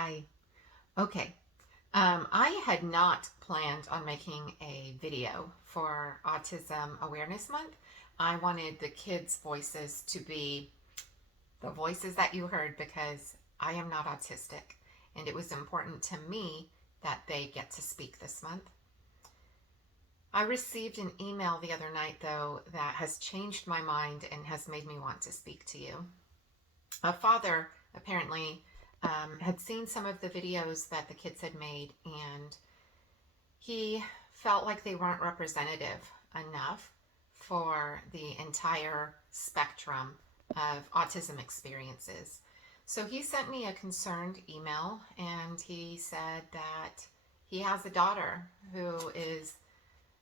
Hi. Okay. I had not planned on making a video for Autism Awareness Month. I wanted the kids' voices to be the voices that you heard because I am not autistic, and it was important to me that they get to speak this month. I received an email the other night, though, that has changed my mind and has made me want to speak to you. A father apparently had seen some of the videos that the kids had made, and he felt like they weren't representative enough for the entire spectrum of autism experiences. So he sent me a concerned email, and he said that he has a daughter who is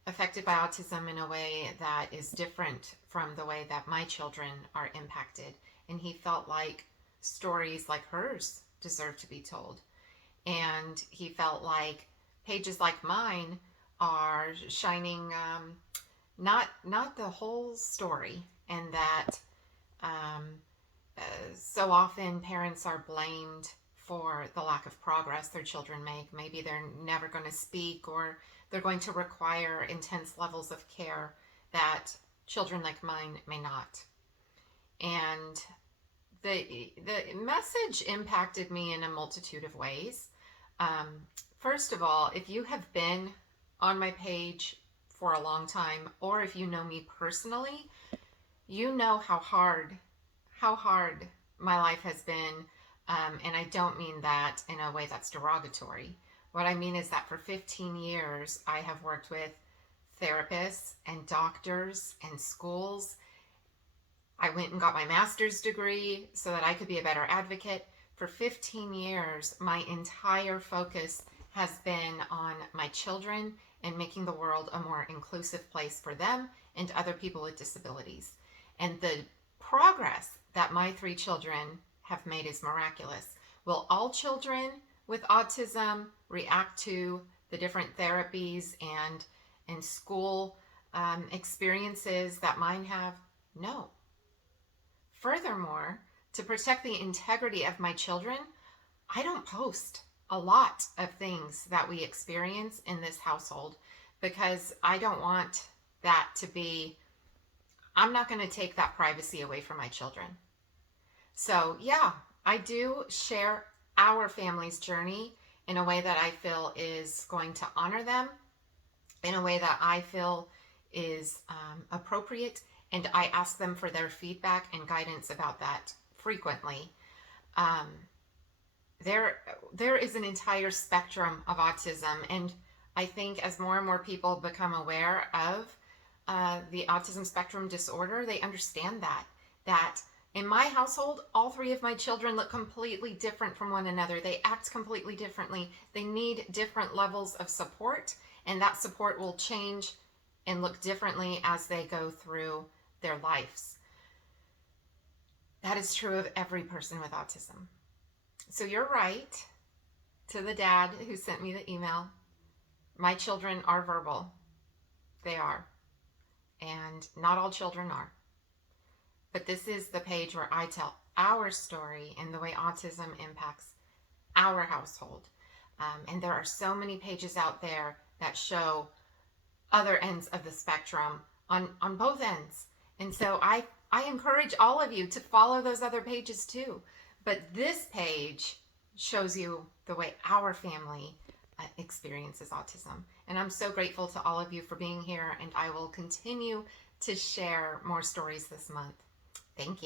affected by autism in a way that is different from the way that my children are impacted. And he felt like stories like hers deserve to be told. And he felt like pages like mine are shining not the whole story, and that um, so often parents are blamed for the lack of progress their children make. Maybe they're never going to speak, or they're going to require intense levels of care that children like mine may not. And the message impacted me in a multitude of ways. First of all, if you have been on my page for a long time, or if you know me personally, you know how hard my life has been. And I don't mean that in a way that's derogatory. What I mean is that for 15 years, I have worked with therapists and doctors and schools. I went and got my master's degree so that I could be a better advocate. For 15 years, my entire focus has been on my children and making the world a more inclusive place for them and other people with disabilities. And the progress that my 3 children have made is miraculous. Will all children with autism react to the different therapies and school experiences that mine have? No. Furthermore, to protect the integrity of my children, I don't post a lot of things that we experience in this household because I don't want that to be, I'm not going to take that privacy away from my children. So, yeah, I do share our family's journey in a way that I feel is going to honor them, in a way that I feel is appropriate, and I ask them for their feedback and guidance about that frequently. Um, there is an entire spectrum of autism, and I think as more and more people become aware of the autism spectrum disorder, they understand that in my household, all 3 of my children look completely different from one another. They act completely differently. They need different levels of support, and that support will change and look differently as they go through their lives. That is true of every person with autism. So you're right, to the dad who sent me the email. My children are verbal. They are. And not all children are. But this is the page where I tell our story and the way autism impacts our household. And there are so many pages out there that show other ends of the spectrum on both ends. And so I encourage all of you to follow those other pages too. But this page shows you the way our family experiences autism. And I'm so grateful to all of you for being here, and I will continue to share more stories this month. Thank you.